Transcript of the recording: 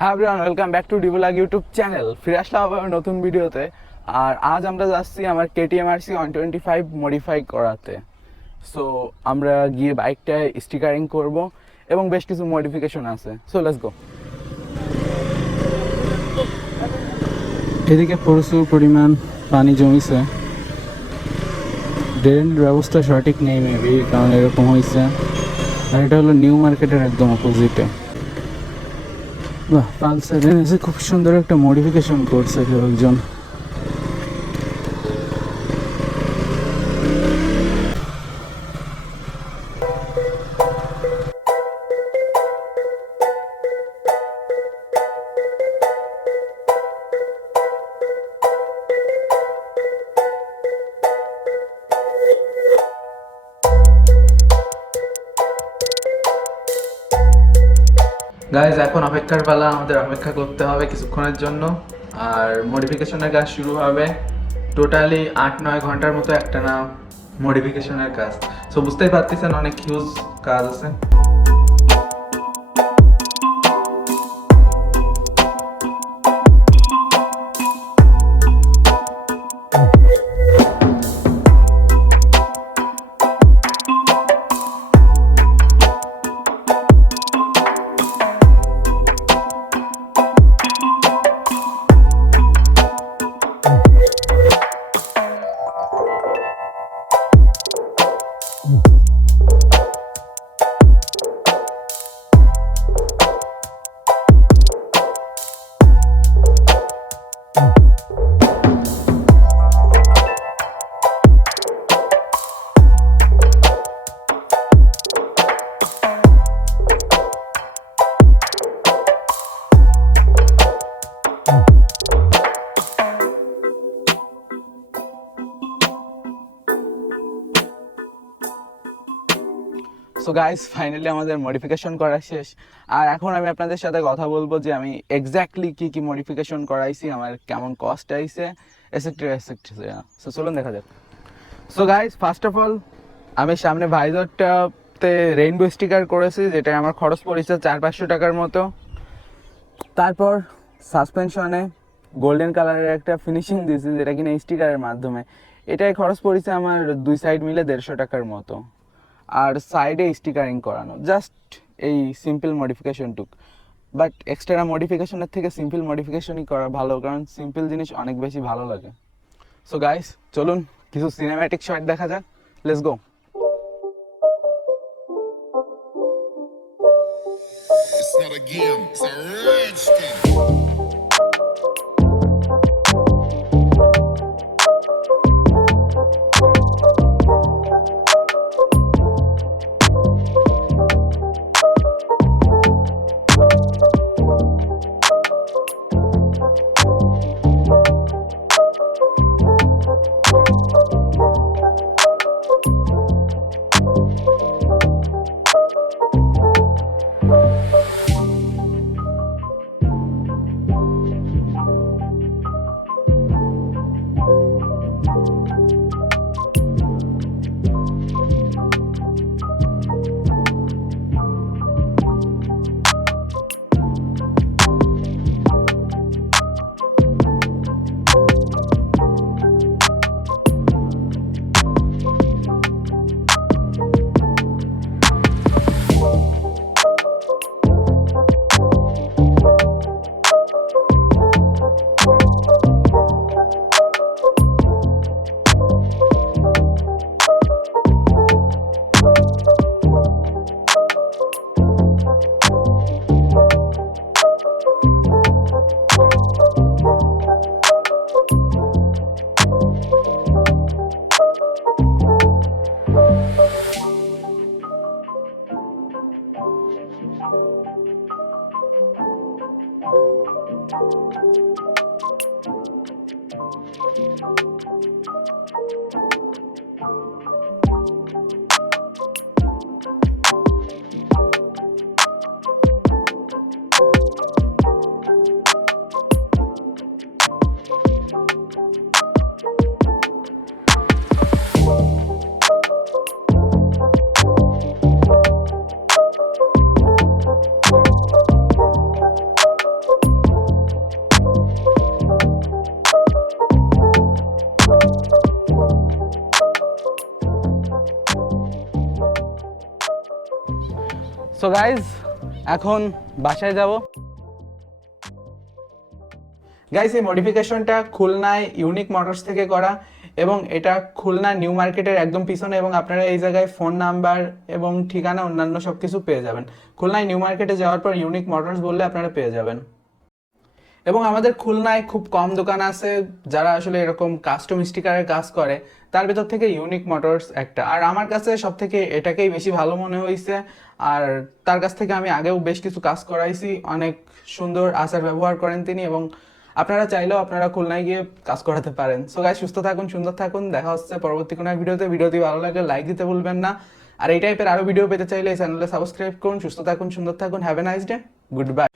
হ্যাঁ everyone, welcome back to D vlog YouTube channel. ফিরে আসলাম আবার নতুন ভিডিওতে। আর আজ আমরা যাচ্ছি আমার KTM RC 125 মডিফাই করাতে। সো আমরা গিয়ে বাইকটায় স্টিকারিং করব এবং বেশ কিছু মডিফিকেশন আছে। So let's go. এদিকে প্রচুর পরিমাণ পানি জমিছে, ড্রেন ব্যবস্থা সঠিক নেই মেবি, কারণ এরকম হয়েছে। আর এটা হলো নিউ মার্কেটের একদম অপোজিটে। বাহ, পালসার এসে খুব সুন্দর একটা মডিফিকেশন করছে কেউ একজন। গাইজ, এখন অপেক্ষার পালা, আমাদের অপেক্ষা করতে হবে কিছুক্ষণের জন্য। আর মডিফিকেশনের কাজ শুরু হবে। টোটালি 8-9 ঘন্টার মতো একটানা মডিফিকেশনের কাজ। সো বুঝতেই পারতেছেন অনেক হিউজ কাজ আছে। সো গাইস, ফাইনালি আমাদের মডিফিকেশন করা শেষ। আর এখন আমি আপনাদের সাথে কথা বলবো যে আমি এক্স্যাক্টলি কি কি মডিফিকেশন করাইছি, আমার কেমন কস্ট আইছে, এসেট্রা এসেট্রা। সো চলুন দেখা যাক। So guys, first of all আমি সামনে ভাইজরটাতে রেইনবো স্টিকার করেছি, যেটা আমার খরচ পড়েছে 400-500 টাকার মতো। তারপর সাসপেনশনে গোল্ডেন কালারের একটা ফিনিশিং দিয়েছি, যেটা কিনা স্টিকারের মাধ্যমে। এটাই খরচ পড়েছে আমার 2 সাইড মিলে 150 টাকার মতো। আর সাইডে স্টিকারিং করানো, জাস্ট এই সিম্পল মডিফিকেশনটুক। বাট এক্সট্রা মডিফিকেশনের থেকে সিম্পল মডিফিকেশনই করা ভালো, কারণ সিম্পল জিনিস অনেক বেশি ভালো লাগে। সো গাইস, চলুন কিছু সিনেম্যাটিক শট দেখা যাক। Let's go. It's not a game, it's a rich thing. So guys এখন বাসায় যাব। গাইজ এই মডিফিকেশনটা খুলনায় ইউনিক মোটরস থেকে করা এবং এটা খুলনা নিউ মার্কেটের একদম পিছনে, এবং আপনারা এই জায়গায় ফোন নাম্বার এবং ঠিকানা অন্যান্য সব কিছু পেয়ে যাবেন। খুলনায় নিউ মার্কেটে যাওয়ার পর ইউনিক মোটরস বললে আপনারা পেয়ে যাবেন। এবং আমাদের খুলনায় খুব কম দোকান আছে যারা আসলে এরকম কাস্টম স্টিকারের কাজ করে, তার ভিতর থেকে ইউনিক মোটরস একটা। আর আমার কাছে সব থেকে এটাকেই বেশি ভালো মনে হয়েছে। আর তার কাছ থেকে আমি আগেও বেশ কিছু কাজ করাইছি, অনেক সুন্দর আচার ব্যবহার করেন তিনি, এবং আপনারা চাইলেও আপনারা খুলনায় গিয়ে কাজ করাতে পারেন। সো গাইস, সুস্থ থাকুন, সুন্দর থাকুন, দেখা হচ্ছে পরবর্তী কোনো এক ভিডিওতে। ভিডিওটি ভালো লাগলে লাইক দিতে ভুলবেন না। আর এই টাইপের আরো ভিডিও পেতে চাইলে এই চ্যানেলটা সাবস্ক্রাইব করুন। সুস্থ থাকুন, সুন্দর থাকুন, have a nice day, good bye.